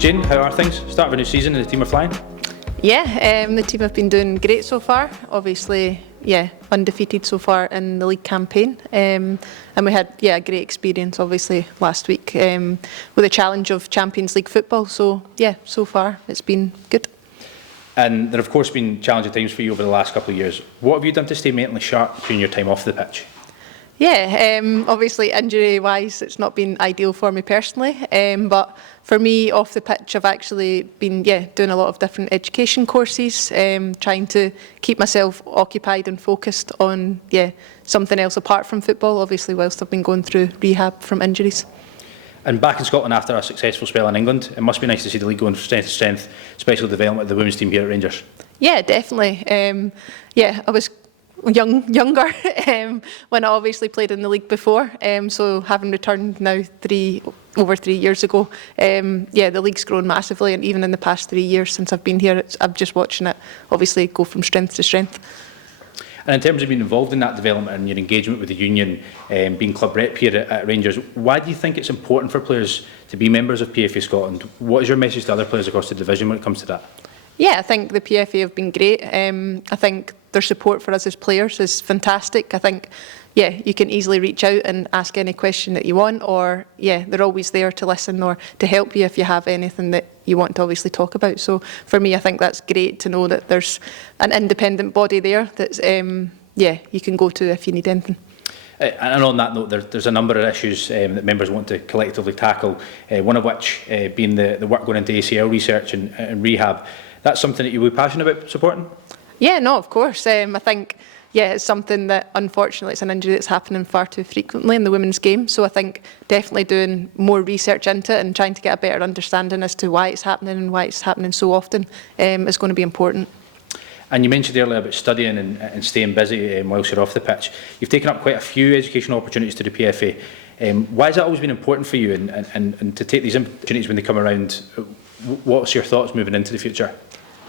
Jane, how are things? Start of a new season and the team are flying? Yeah, the team have been doing great so far. Obviously, undefeated so far in the league campaign. And we had, a great experience, obviously, last week with the challenge of Champions League football. So, so far it's been good. And there have, of course, been challenging times for you over the last couple of years. What have you done to stay mentally sharp during your time off the pitch? Obviously injury-wise, it's not been ideal for me personally, but for me, off the pitch, I've actually been doing a lot of different education courses, trying to keep myself occupied and focused on something else apart from football, obviously whilst I've been going through rehab from injuries. And back in Scotland after a successful spell in England, it must be nice to see the league going from strength to strength, especially the development of the women's team here at Rangers. Yeah, definitely. I was younger when I obviously played in the league before, so having returned now over 3 years ago, the league's grown massively, and even in the past 3 years since I've been here, I'm just watching it obviously go from strength to strength. And in terms of being involved in that development and your engagement with the union, being club rep here at Rangers, why do you think it's important for players to be members of PFA Scotland? What is your message to other players across the division when it comes to that? Yeah, I think the PFA have been great. I think their support for us as players is fantastic. I think, you can easily reach out and ask any question that you want, or they're always there to listen or to help you if you have anything that you want to obviously talk about. So for me, I think that's great to know that there's an independent body there that's, you can go to if you need anything. And on that note, there's a number of issues that members want to collectively tackle, one of which being the work going into ACL research and rehab. That's something that you would be passionate about supporting? Yeah, no, of course. I think, it's something that, unfortunately, it's an injury that's happening far too frequently in the women's game. So I think definitely doing more research into it and trying to get a better understanding as to why it's happening and why it's happening so often is going to be important. And you mentioned earlier about studying and staying busy whilst you're off the pitch. You've taken up quite a few educational opportunities to the PFA. Why has that always been important for you, and to take these opportunities when they come around? What's your thoughts moving into the future?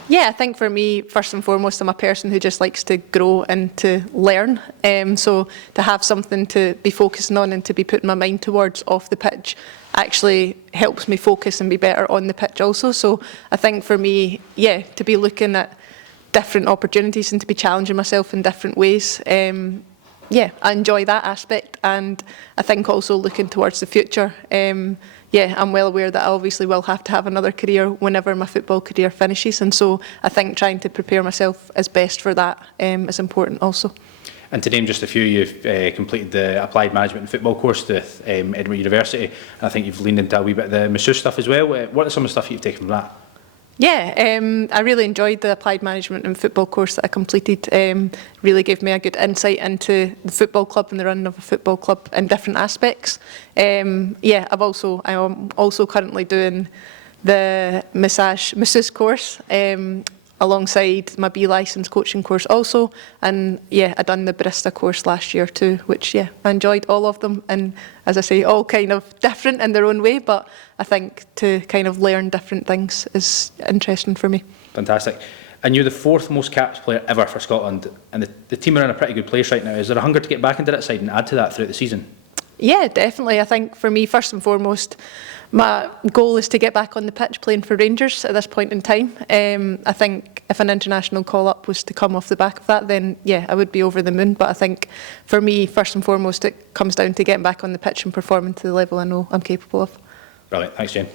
Yeah, I think for me, first and foremost, I'm a person who just likes to grow and to learn. So to have something to be focusing on and to be putting my mind towards off the pitch actually helps me focus and be better on the pitch also. So I think for me, to be looking at different opportunities and to be challenging myself in different ways, I enjoy that aspect. And I think also looking towards the future, I'm well aware that I obviously will have to have another career whenever my football career finishes, and so I think trying to prepare myself as best for that is important also. And to name just a few, you've completed the Applied Management and Football course with Edinburgh University, and I think you've leaned into a wee bit of the masseuse stuff as well. What are some of the stuff you've taken from that? I really enjoyed the Applied Management and Football course that I completed. Really gave me a good insight into the football club and the running of a football club in different aspects. I'm also currently doing the masseuse course alongside my B licence coaching course also, and I done the barista course last year too, which I enjoyed all of them, and as I say, all kind of different in their own way, but I think to kind of learn different things is interesting for me. Fantastic. And you're the 4th most capped player ever for Scotland, and the team are in a pretty good place right now. Is there a hunger to get back into that side and add to that throughout the season? Yeah, definitely. I think for me, first and foremost, my goal is to get back on the pitch playing for Rangers at this point in time. I think if an international call-up was to come off the back of that, then I would be over the moon. But I think for me, first and foremost, it comes down to getting back on the pitch and performing to the level I know I'm capable of. Brilliant. Thanks, Jane.